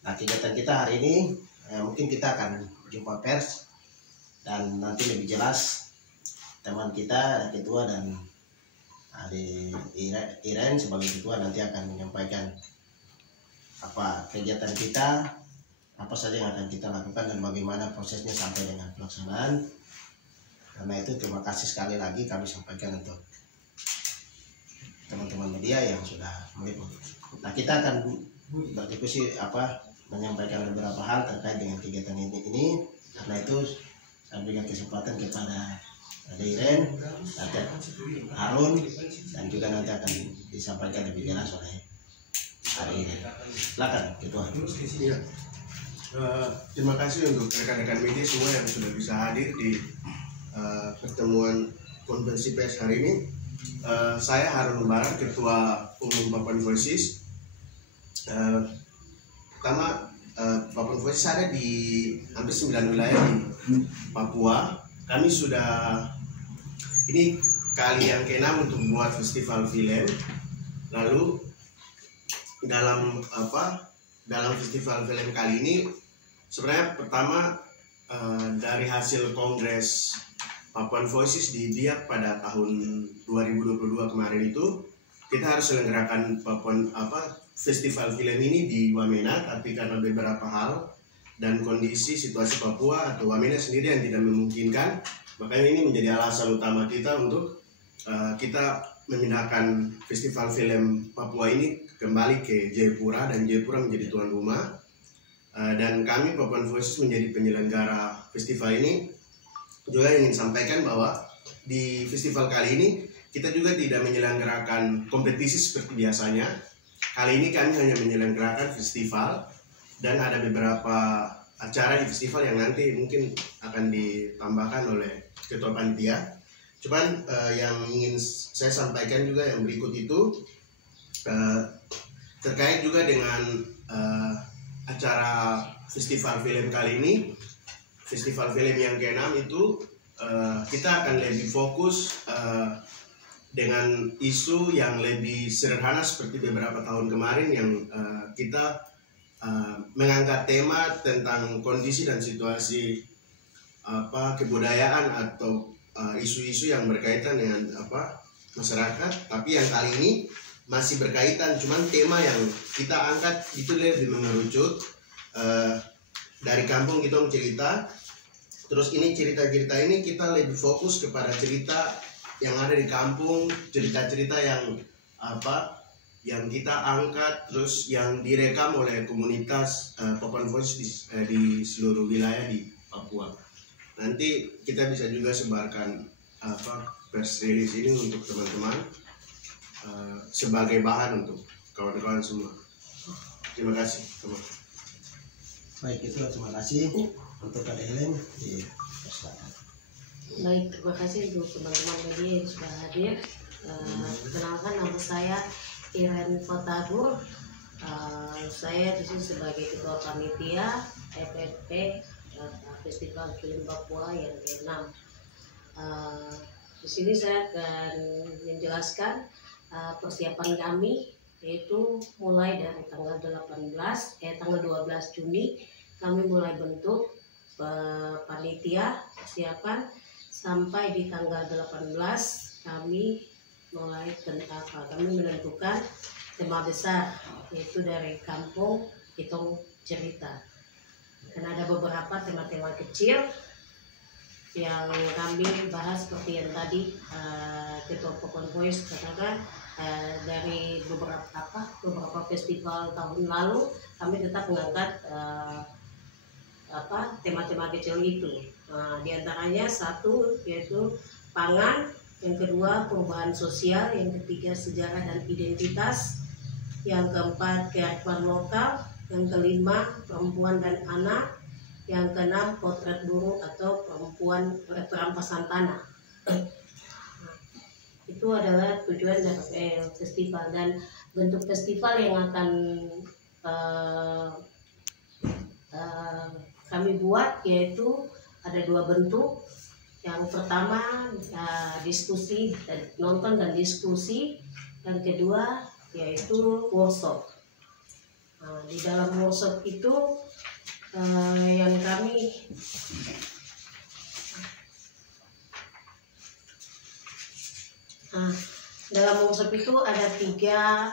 Nah, kegiatan kita hari ini mungkin kita akan jumpa pers dan nanti lebih jelas teman kita ketua dan Ade Iren sebagai ketua nanti akan menyampaikan apa kegiatan kita, apa saja yang akan kita lakukan dan bagaimana prosesnya sampai dengan pelaksanaan. Karena itu terima kasih sekali lagi kami sampaikan untuk teman-teman media yang sudah meliput. Nah, kita akan berdiskusi menyampaikan beberapa hal terkait dengan kegiatan ini. Karena itu saya berikan kesempatan kepada Ade Iren, Harun, dan juga nanti akan disampaikan lebih jelas oleh Ade Iren. Silakan Ketua. Ya. Terima kasih untuk rekan-rekan media semua yang sudah bisa hadir di pertemuan konferensi pers hari ini. Saya Harun Mubarak, Ketua Umum Papua Voices. Pertama, Papua Voices ada di hampir 9 wilayah di Papua. Kami sudah, ini kali yang ke-6 untuk buat festival film. Lalu dalam festival film kali ini sebenarnya pertama dari hasil kongres Papua Voices di Biak pada tahun 2022 kemarin itu, kita harus selenggarakan festival film ini di Wamena, tapi karena beberapa hal dan kondisi situasi Papua atau Wamena sendiri yang tidak memungkinkan, makanya ini menjadi alasan utama kita untuk kita memindahkan festival film Papua ini kembali ke Jayapura, dan Jayapura menjadi tuan rumah. Dan kami Papua Voices menjadi penyelenggara festival ini. Juga ingin sampaikan bahwa di festival kali ini kita juga tidak menyelenggarakan kompetisi seperti biasanya. Kali ini kami hanya menyelenggarakan festival, dan ada beberapa acara di festival yang nanti mungkin akan ditambahkan oleh ketua panitia. Cuman yang ingin saya sampaikan juga yang berikut itu terkait juga dengan acara festival film kali ini. Festival film yang ke-6 itu kita akan lebih fokus dengan isu yang lebih sederhana seperti beberapa tahun kemarin yang kita mengangkat tema tentang kondisi dan situasi kebudayaan atau isu-isu yang berkaitan dengan masyarakat. Tapi yang kali ini masih berkaitan, cuman tema yang kita angkat itu lebih mengerucut dari kampung kita cerita. Terus ini cerita-cerita ini kita lebih fokus kepada cerita yang ada di kampung, cerita-cerita yang yang kita angkat, terus yang direkam oleh komunitas Papua Voices di seluruh wilayah di Papua. Nanti kita bisa juga sebarkan press release ini untuk teman-teman sebagai bahan untuk kawan-kawan semua. Terima kasih teman-teman. Baik, itu terima kasih untuk Ade Iren di persilakan. Baik, terima kasih untuk teman-teman media yang sudah hadir. Perkenalkan, nama saya Iren Fotagur. Saya di sini sebagai ketua panitia FFP Festival Film Papua yang ke-6. Di sini saya akan menjelaskan persiapan kami, yaitu mulai dari tanggal 12 Juni kami mulai bentuk panitia persiapan sampai di tanggal 18 kami mulai kami menentukan tema besar, yaitu dari kampung hitung cerita. Dan ada beberapa tema-tema kecil yang kami bahas seperti yang tadi Ketua Papua Voice katakan, dari beberapa festival tahun lalu kami tetap mengangkat tema-tema kecil itu. Di antaranya satu yaitu pangan, yang kedua perubahan sosial, yang ketiga sejarah dan identitas, yang keempat kearifan lokal, yang kelima perempuan dan anak, yang keenam potret burung atau perempuan perampasan tanah. Itu adalah tujuan dari festival, dan bentuk festival yang akan kami buat yaitu ada dua bentuk. Yang pertama diskusi, nonton dan diskusi. Yang kedua yaitu workshop. Di dalam workshop itu yang kami dalam workshop itu ada tiga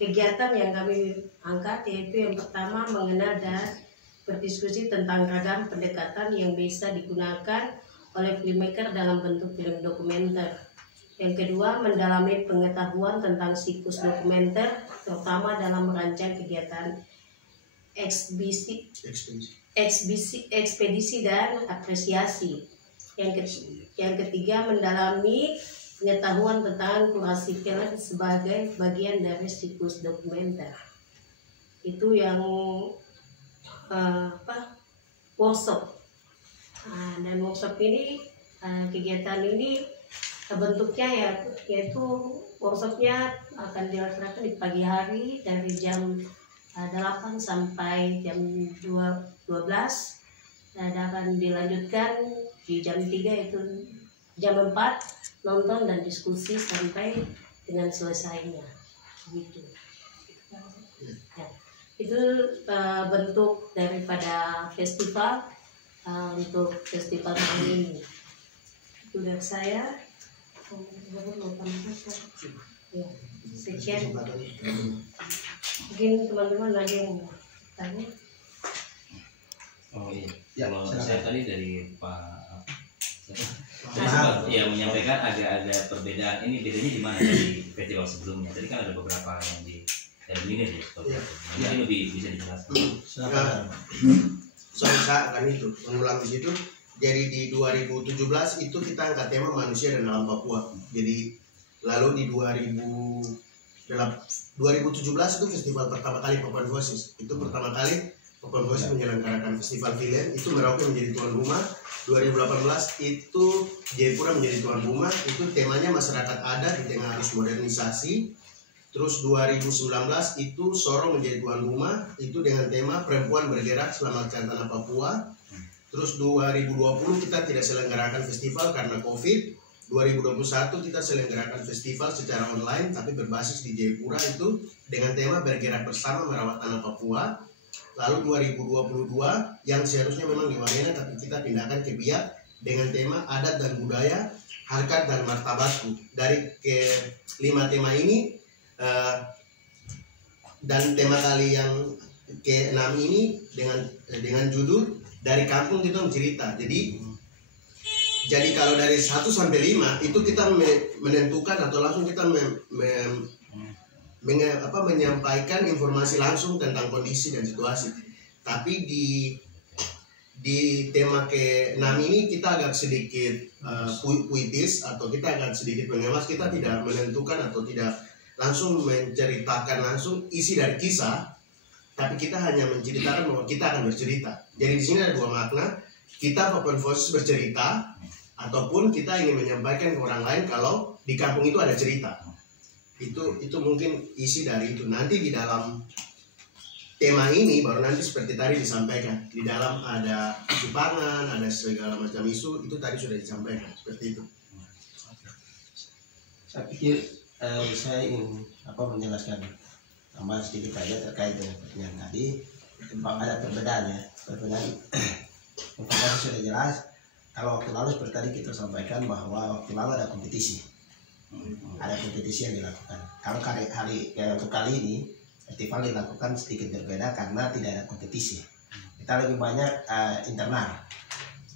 kegiatan yang kami angkat, yaitu yang pertama mengenal dan berdiskusi tentang ragam pendekatan yang bisa digunakan oleh filmmaker dalam bentuk film dokumenter. Yang kedua, mendalami pengetahuan tentang siklus dokumenter, terutama dalam merancang kegiatan ekspedisi dan apresiasi. Yang ketiga, mendalami pengetahuan tentang kurasi film sebagai bagian dari siklus dokumenter. Itu yang workshop. Dan workshop ini, kegiatan ini bentuknya yaitu workshopnya akan dilaksanakan di pagi hari dari jam 8 sampai jam 12, dan akan dilanjutkan di jam 3 yaitu jam 4 nonton dan diskusi sampai dengan selesainya gitu. Ya, itu bentuk daripada festival untuk festival kali ini. Itu dari saya. Ya, sekian. Mungkin teman-teman lagi yang mau tanya. Oh iya. Ya, kalau silakan. saya tadi dari Pak Maaf. ya menyampaikan ada perbedaan. Ini bedanya di mana dari festival sebelumnya? Tadi kan ada beberapa yang dieliminir ya. Seperti itu. Mungkin lebih bisa dijelaskan. Silakan. Saya akan itu mengulang di situ. Jadi di 2017 itu kita angkat tema manusia dan alam Papua. Jadi lalu di 2017 itu festival pertama kali Papuan Voices. Itu pertama kali Papuan Voices menyelenggarakan festival film. Itu Merauke menjadi tuan rumah. 2018 itu Jayapura menjadi tuan rumah. Itu temanya masyarakat adat di tengah arus modernisasi. Terus 2019 itu Sorong menjadi tuan rumah. Itu dengan tema perempuan bergerak selamatkan tanah Papua. Terus 2020 kita tidak selenggarakan festival karena COVID. 2021 kita selenggarakan festival secara online tapi berbasis di Jayapura itu dengan tema bergerak bersama merawat tanah Papua. Lalu 2022 yang seharusnya memang di Wamena tapi kita pindahkan ke Biak dengan tema adat dan budaya, harkat dan martabatku. Dari ke-5 tema ini dan tema kali yang ke-6 ini dengan judul dari kampung kita mencerita. Jadi kalau dari 1 sampai 5 itu kita menentukan atau langsung kita menyampaikan informasi langsung tentang kondisi dan situasi. Tapi di tema ke-6 ini kita agak sedikit puitis atau kita agak sedikit mengemas. Kita tidak menentukan atau tidak langsung menceritakan langsung isi dari kisah, tapi kita hanya menceritakan bahwa kita akan bercerita. Jadi di sini ada 2 makna. Kita Papuan Voices bercerita, ataupun kita ingin menyampaikan ke orang lain kalau di kampung itu ada cerita. Itu mungkin isi dari itu. Nanti di dalam tema ini baru nanti seperti tadi disampaikan. Di dalam ada isu pangan, ada segala macam isu, itu tadi sudah disampaikan seperti itu. Saya pikir saya ingin menjelaskan tambah sedikit aja terkait dengan pertanyaan tadi. Memang ada perbedaannya. Perbedaan informasi sudah jelas. Kalau waktu lalu seperti tadi kita sampaikan bahwa waktu lalu ada kompetisi. Ada kompetisi yang dilakukan. Kalau untuk kali ini festival dilakukan sedikit berbeda karena tidak ada kompetisi. Kita lebih banyak internal,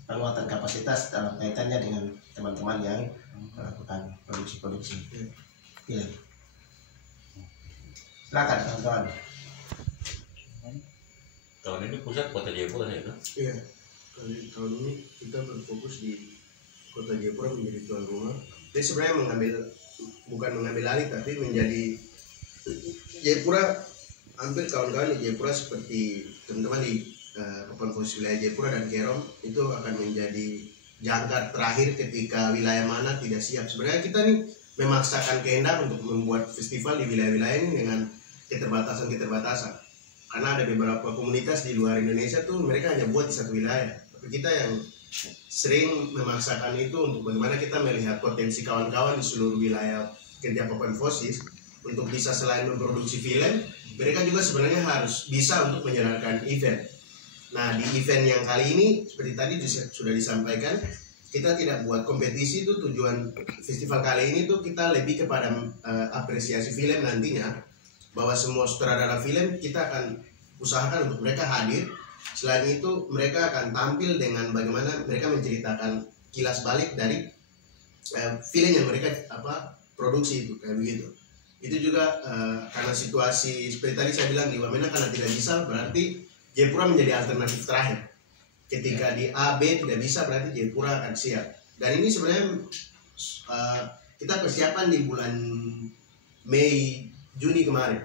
penguatan kapasitas dalam kaitannya dengan teman-teman yang melakukan produksi-produksi film. Silakan teman-teman. Tahun ini pusat kota Jayapura ya kan? Iya. Tahun ini kita berfokus di kota Jayapura menjadi tuan rumah. Jadi sebenarnya bukan mengambil alih tapi menjadi Jayapura, hampir kawan-kawan di Jayapura seperti teman-teman di Papuan Voices wilayah Jayapura dan Kerom itu akan menjadi jangkar terakhir ketika wilayah mana tidak siap. Sebenarnya kita nih memaksakan kehendak untuk membuat festival di wilayah-wilayah ini dengan keterbatasan. Karena ada beberapa komunitas di luar Indonesia tuh mereka hanya buat di satu wilayah. Tapi kita yang sering memaksakan itu untuk bagaimana kita melihat potensi kawan-kawan di seluruh wilayah kerja Papua Infosis untuk bisa selain memproduksi film, mereka juga sebenarnya harus bisa untuk menjalankan event. Nah, di event yang kali ini seperti tadi sudah disampaikan, kita tidak buat kompetisi. Itu tujuan festival kali ini tuh kita lebih kepada apresiasi film nantinya, bahwa semua sutradara film kita akan usahakan untuk mereka hadir. Selain itu mereka akan tampil dengan bagaimana mereka menceritakan kilas balik dari film yang mereka produksi itu, kayak begitu. Itu juga karena situasi seperti tadi saya bilang di Wamena karena tidak bisa, berarti Jayapura menjadi alternatif terakhir. Ketika di A, B tidak bisa, berarti Jayapura akan siap. Dan ini sebenarnya kita persiapan di bulan Mei, Juni kemarin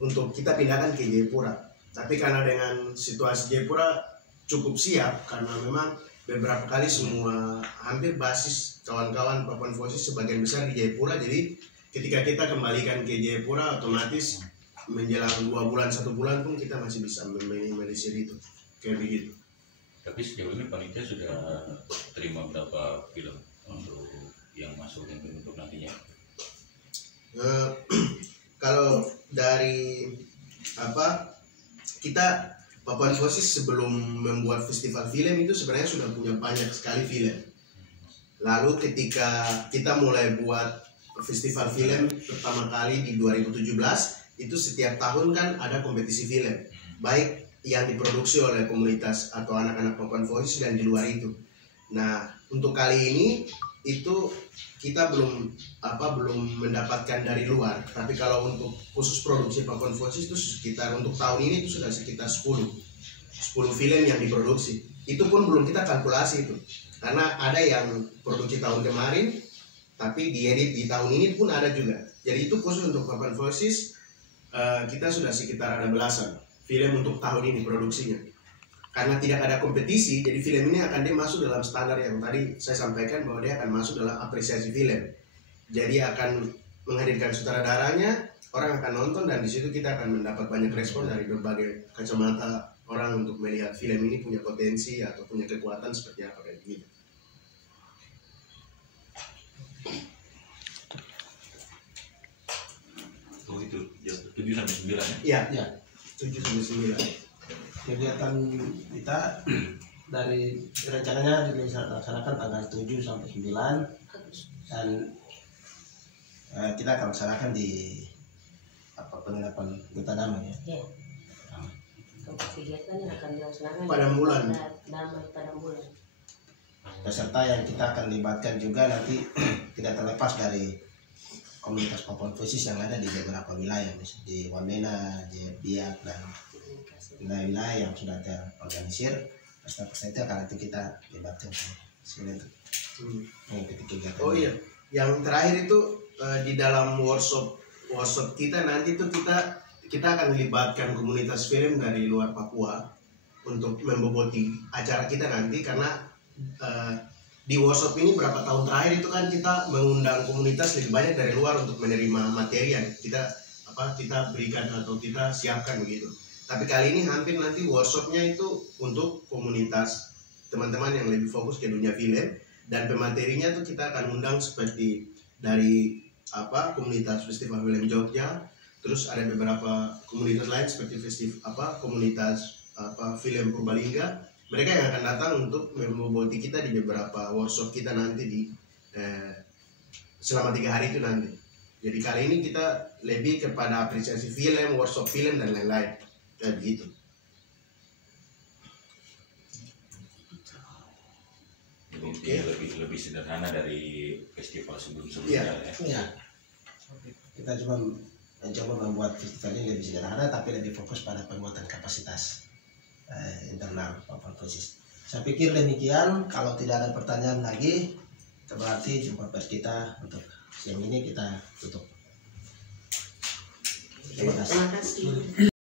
untuk kita pindahkan ke Jayapura. Tapi karena dengan situasi Jayapura cukup siap, karena memang beberapa kali semua hampir basis kawan-kawan Papua Infosis sebagian besar di Jayapura, jadi ketika kita kembalikan ke Jayapura otomatis menjelang 2 bulan 1 bulan pun kita masih bisa meminimalisir itu, kayak begitu. Tapi sejauh ini panitia sudah terima berapa film untuk yang masuk untuk nantinya? Kalau dari kita Papua Infosis sebelum membuat festival film itu sebenarnya sudah punya banyak sekali film. Lalu ketika kita mulai buat festival film pertama kali di 2017, itu setiap tahun kan ada kompetisi film, baik yang diproduksi oleh komunitas atau anak-anak Papua Infosis dan di luar itu. Nah, untuk kali ini itu kita belum mendapatkan dari luar, tapi kalau untuk khusus produksi Papua Infosis itu sekitar untuk tahun ini itu sudah sekitar 10 film yang diproduksi. Itu pun belum kita kalkulasi itu, karena ada yang produksi tahun kemarin tapi diedit di tahun ini pun ada juga. Jadi itu khusus untuk Papua Infosis kita sudah sekitar ada belasan film untuk tahun ini produksinya. Karena tidak ada kompetisi, jadi film ini akan masuk dalam standar yang tadi saya sampaikan, bahwa dia akan masuk dalam apresiasi film. Jadi akan menghadirkan sutradaranya, orang akan nonton, dan di situ kita akan mendapat banyak respon dari berbagai kacamata orang untuk melihat film ini punya potensi atau punya kekuatan seperti apa kayak gitu. Oh itu 7-9 ya? Iya, 7-9. Kegiatan kita dari rencananya dilaksanakan tanggal 7 sampai 9 dan kita akan laksanakan di penginapan Duta Damai ya. Kegiatan yang akan dilaksanakan pada bulan Damai pada bulan. Peserta yang kita akan libatkan juga nanti tidak terlepas dari komunitas Papua Infosis yang ada di beberapa wilayah, misalnya di Wamena, di Biak, dan wilayah-wilayah yang sudah terorganisir. Peserta-peserta itu akan nanti kita libatkan sini untuk mengikuti kegiatan. Oh iya, yang terakhir itu di dalam workshop kita nanti itu kita akan melibatkan komunitas film dari luar Papua untuk memboboti acara kita nanti, karena di workshop ini berapa tahun terakhir itu kan kita mengundang komunitas lebih banyak dari luar untuk menerima materi yang kita berikan atau kita siapkan begitu. Tapi kali ini hampir nanti workshopnya itu untuk komunitas teman-teman yang lebih fokus ke dunia film, dan pematerinya tuh kita akan undang seperti dari komunitas Festival Film Jogja, terus ada beberapa komunitas lain seperti komunitas film Purbalingga. Mereka yang akan datang untuk memboboti kita di beberapa workshop kita nanti di selama 3 hari itu nanti. Jadi kali ini kita lebih kepada apresiasi film, workshop film, dan lain-lain kayak begitu. Lebih sederhana dari festival sebelum-sebelumnya ya. Kita cuma mencoba membuat festival ini lebih sederhana, tapi lebih fokus pada penguatan kapasitas internal Papua Infosis. Saya pikir demikian. Kalau tidak ada pertanyaan lagi, berarti jumpa pers kita untuk siang ini kita tutup. Terima kasih.